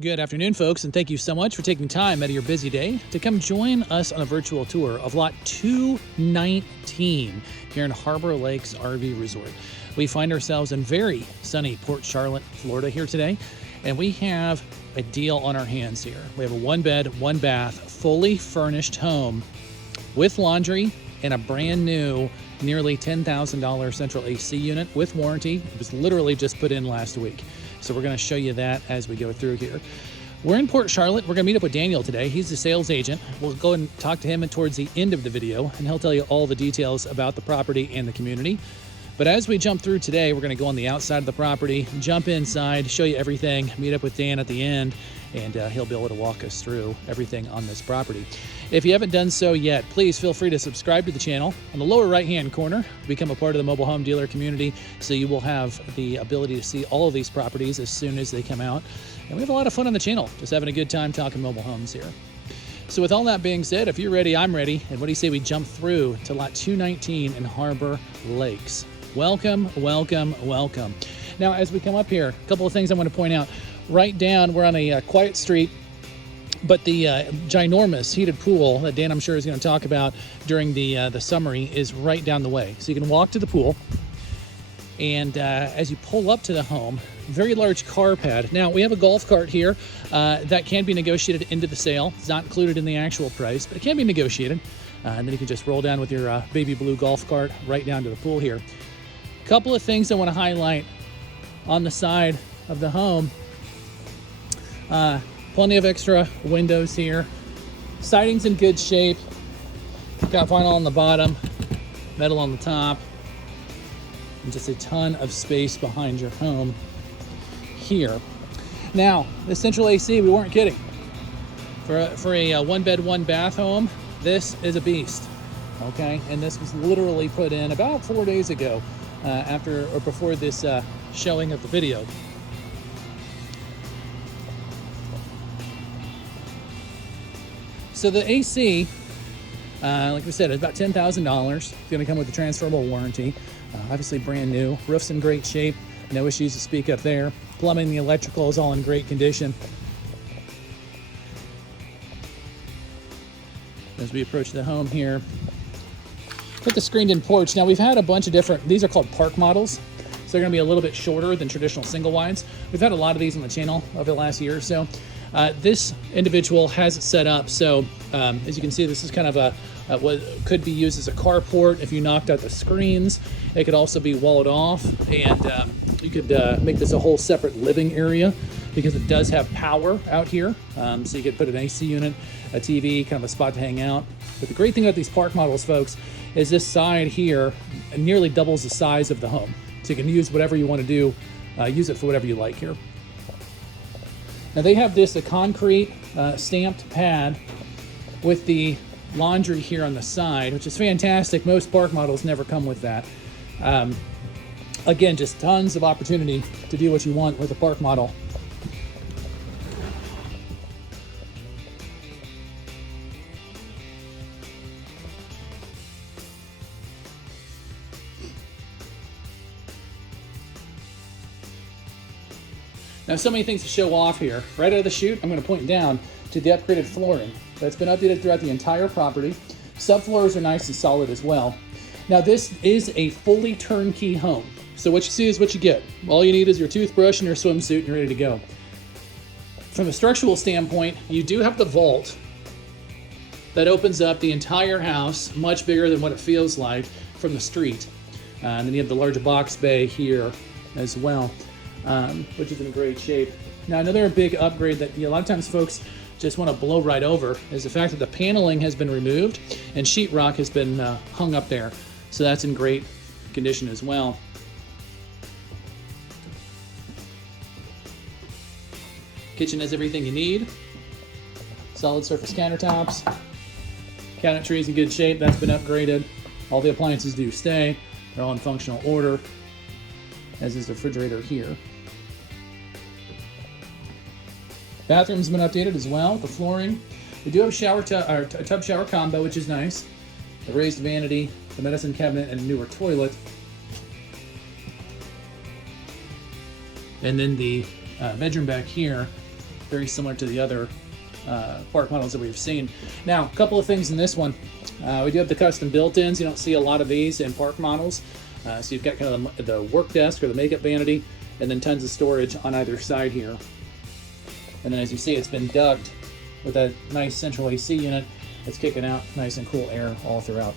Good afternoon, folks, and thank you so much for taking time out of your busy day to come join us on a virtual tour of Lot 219 here in Harbor Lakes RV Resort. We find ourselves in very sunny Port Charlotte, Florida here today, and we have a deal on our hands here. We have a one-bed, one-bath, fully furnished home with laundry and a brand new, nearly $10,000 central AC unit with warranty. It was literally just put in last week. So we're going to show you that as we go through here. We're in Port Charlotte. We're going to meet up with Daniel today. He's the sales agent. We'll go and talk to him towards the end of the video, and he'll tell you all the details about the property and the community. But as we jump through today, we're going to go on the outside of the property, jump inside, show you everything, meet up with Dan at the end, and he'll be able to walk us through everything on this property. If you haven't done so yet, please feel free to subscribe to the channel. On the lower right-hand corner, become a part of the mobile home dealer community, so you will have the ability to see all of these properties as soon as they come out. And we have a lot of fun on the channel, just having a good time talking mobile homes here. So with all that being said, if you're ready, I'm ready. And what do you say we jump through to Lot 219 in Harbor Lakes? Welcome, welcome, welcome. Now, as we come up here, a couple of things I want to point out. Right down, we're on a quiet street, but the ginormous heated pool that Dan, I'm sure, is going to talk about during the summary is right down the way. So you can walk to the pool, and as you pull up to the home, very large car pad. Now, we have a golf cart here that can be negotiated into the sale. It's not included in the actual price, but it can be negotiated. And then you can just roll down with your baby blue golf cart right down to the pool here. Couple of things I want to highlight on the side of the home. Plenty of extra windows here. Siding's in good shape. Got vinyl on the bottom, metal on the top, and just a ton of space behind your home here. Now, the central AC, we weren't kidding. For a one-bed, one-bath home, this is a beast, okay? And this was literally put in about 4 days ago, after or before this showing of the video. So the AC, like we said, is about $10,000. It's going to come with a transferable warranty. Obviously brand new. Roof's in great shape. No issues to speak of there. Plumbing, the electrical is all in great condition. As we approach the home here, put the screened-in porch. Now, we've had a bunch of different, these are called park models. So they're going to be a little bit shorter than traditional single wides. We've had a lot of these on the channel over the last year or so. This individual has it set up so, as you can see, this is kind of what could be used as a carport if you knocked out the screens. It could also be walled off, and you could make this a whole separate living area because it does have power out here. So you could put an AC unit, a TV, kind of a spot to hang out. But the great thing about these park models, folks, is this side here nearly doubles the size of the home. So you can use whatever you want to do, use it for whatever you like here. Now they have this, a concrete stamped pad with the laundry here on the side, which is fantastic. Most park models never come with that. Again, just tons of opportunity to do what you want with a park model. Now, so many things to show off here. Right out of the chute, I'm going to point down to the upgraded flooring that's been updated throughout the entire property. Subfloors are nice and solid as well. Now, this is a fully turnkey home. So what you see is what you get. All you need is your toothbrush and your swimsuit, and you're ready to go. From a structural standpoint, you do have the vault that opens up the entire house, much bigger than what it feels like from the street. And then you have the larger box bay here as well. Which is in great shape. Now, another big upgrade that a lot of times folks just want to blow right over is the fact that the paneling has been removed and sheetrock has been hung up there. So that's in great condition as well. Kitchen has everything you need. Solid surface countertops. Cabinetry is in good shape. That's been upgraded. All the appliances do stay. They're all in functional order, as is the refrigerator here. Bathroom's been updated as well. The flooring. We do have a tub shower combo, which is nice. The raised vanity, the medicine cabinet, and a newer toilet. And then the bedroom back here very similar to the other park models that we've seen. Now, a couple of things in this one. We do have the custom built-ins. You don't see a lot of these in park models. So you've got kind of the work desk or the makeup vanity, and then tons of storage on either side here. And then as you see, it's been ducted with that nice central AC unit. It's kicking out nice and cool air all throughout.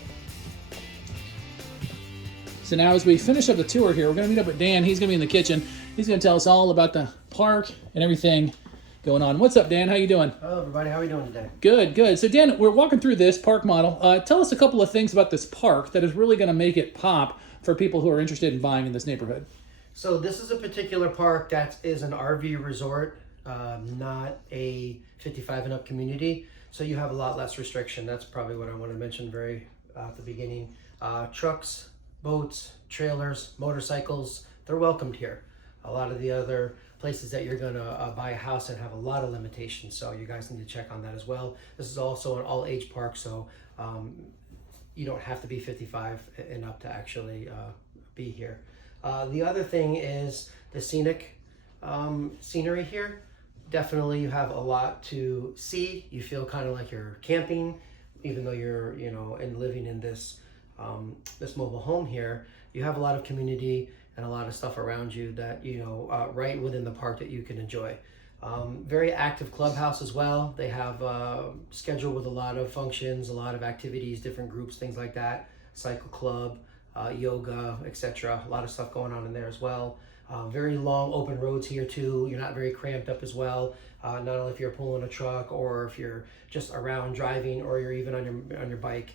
So now as we finish up the tour here, we're gonna meet up with Dan. He's gonna be in the kitchen. He's gonna tell us all about the park and everything going on. What's up, Dan? How you doing? Hello, everybody. How are we doing today? Good, good. So Dan, we're walking through this park model. Tell us a couple of things about this park that is really gonna make it pop for people who are interested in buying in this neighborhood. So this is a particular park that is an RV resort, not a 55 and up community. So you have a lot less restriction. That's probably what I want to mention at the beginning. Trucks, boats, trailers, motorcycles, they're welcomed here. A lot of the other places that you're gonna buy a house and have a lot of limitations. So you guys need to check on that as well. This is also an all age park. So you don't have to be 55 and up to actually be here. The other thing is the scenery here. Definitely you have a lot to see. You feel kind of like you're camping, even though you're, and living in this this mobile home here. You have a lot of community and a lot of stuff around you that, right within the park that you can enjoy. Very active clubhouse as well. They have scheduled with a lot of functions, a lot of activities, different groups, things like that. Cycle club, yoga, etc. A lot of stuff going on in there as well. Very long open roads here too. You're not very cramped up as well. Not only if you're pulling a truck or if you're just around driving or you're even on your bike.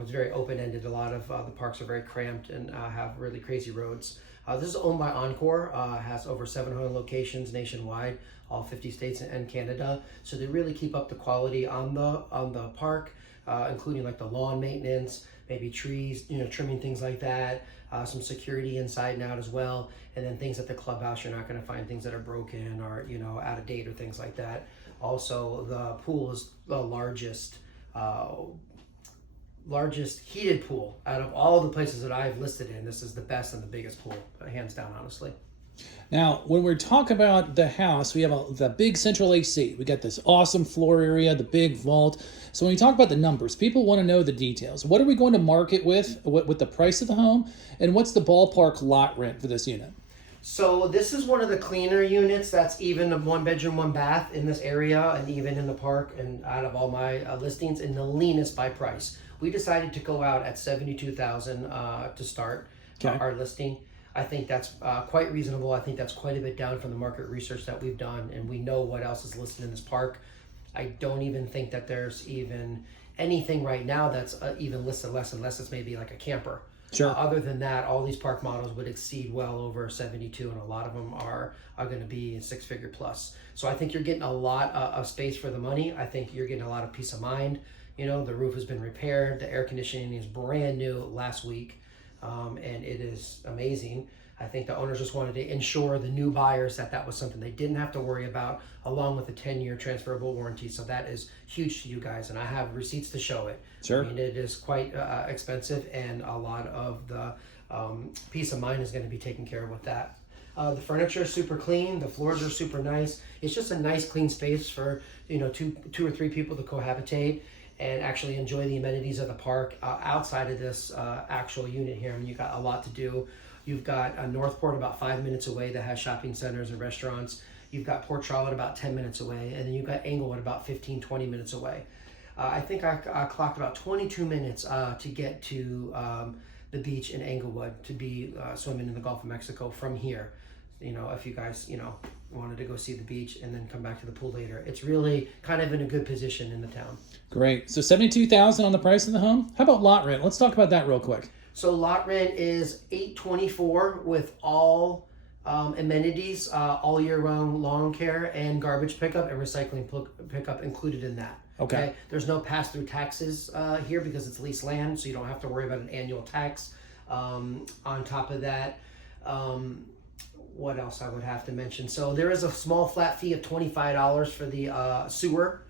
It's very open-ended. A lot of the parks are very cramped and have really crazy roads. This is owned by Encore. Has over 700 locations nationwide, all 50 states and Canada. So they really keep up the quality on the park, including like the lawn maintenance, maybe trees, trimming, things like that. Some security inside and out as well. And then things at the clubhouse, you're not going to find things that are broken or, out of date or things like that. Also, the pool is the largest heated pool out of all the places that I've listed in. This is the best and the biggest pool, hands down, honestly. Now, when we're talking about the house, we have the big central AC. We got this awesome floor area, the big vault. So when we talk about the numbers, people want to know the details. What are we going to market with the price of the home? And what's the ballpark lot rent for this unit? So this is one of the cleaner units that's even a 1 bedroom, 1 bath in this area and even in the park and out of all my listings, and the leanest by price. We decided to go out at $72,000 to start our listing. I think that's quite reasonable. I think that's quite a bit down from the market research that we've done, and we know what else is listed in this park. I don't even think that there's even anything right now that's even listed less, unless it's maybe like a camper. Sure. Other than that, all these park models would exceed well over 72, and a lot of them are going to be 6-figure plus. So I think you're getting a lot of space for the money. I think you're getting a lot of peace of mind. The roof has been repaired. The air conditioning is brand new last week, and it is amazing. I think the owners just wanted to ensure the new buyers that was something they didn't have to worry about, along with a 10-year transferable warranty. So that is huge to you guys, and I have receipts to show it. Sure. I mean, it is quite expensive, and a lot of the peace of mind is going to be taken care of with that. The furniture is super clean. The floors are super nice. It's just a nice, clean space for two or three people to cohabitate and actually enjoy the amenities of the park outside of this actual unit here. I mean, you've got a lot to do. You've got Northport about 5 minutes away that has shopping centers and restaurants. You've got Port Charlotte about 10 minutes away, and then you've got Englewood about 15, 20 minutes away. I think I clocked about 22 minutes to get to the beach in Englewood to be swimming in the Gulf of Mexico from here. If you guys, wanted to go see the beach and then come back to the pool later. It's really kind of in a good position in the town. Great. So $72,000 on the price of the home. How about lot rent? Let's talk about that real quick. So lot rent is $824 with all amenities, all year round lawn care and garbage pickup and recycling pickup included in that. Okay. There's no pass-through taxes here because it's leased land, so you don't have to worry about an annual tax. On top of that, what else I would have to mention? So there is a small flat fee of $25 for the sewer.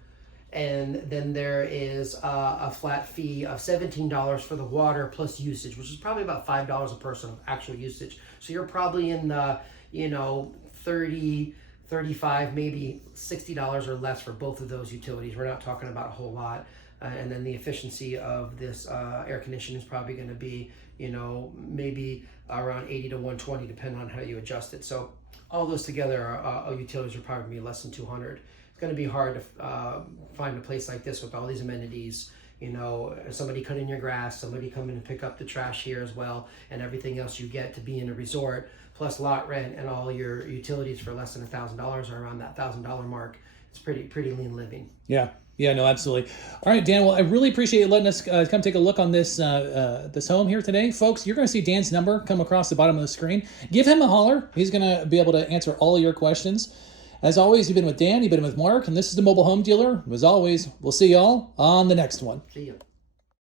And then there is a flat fee of $17 for the water plus usage, which is probably about $5 a person of actual usage. So you're probably in the, $30 $35, maybe $60 or less for both of those utilities. We're not talking about a whole lot. And then the efficiency of this air conditioning is probably going to be, maybe around 80 to 120, depending on how you adjust it. So all those together are utilities are probably going to be less than 200. It's going to be hard to find a place like this with all these amenities. Somebody cutting your grass, somebody coming to pick up the trash here as well, and everything else you get to be in a resort, plus lot rent and all your utilities for less than $1,000 or around that $1,000 mark. It's pretty lean living. Yeah, no, absolutely. All right, Dan, well, I really appreciate you letting us come take a look on this this home here today. Folks, you're going to see Dan's number come across the bottom of the screen. Give him a holler. He's going to be able to answer all of your questions. As always, you've been with Dan, you've been with Mark, and this is the Mobile Home Dealer. As always, we'll see y'all on the next one. See you.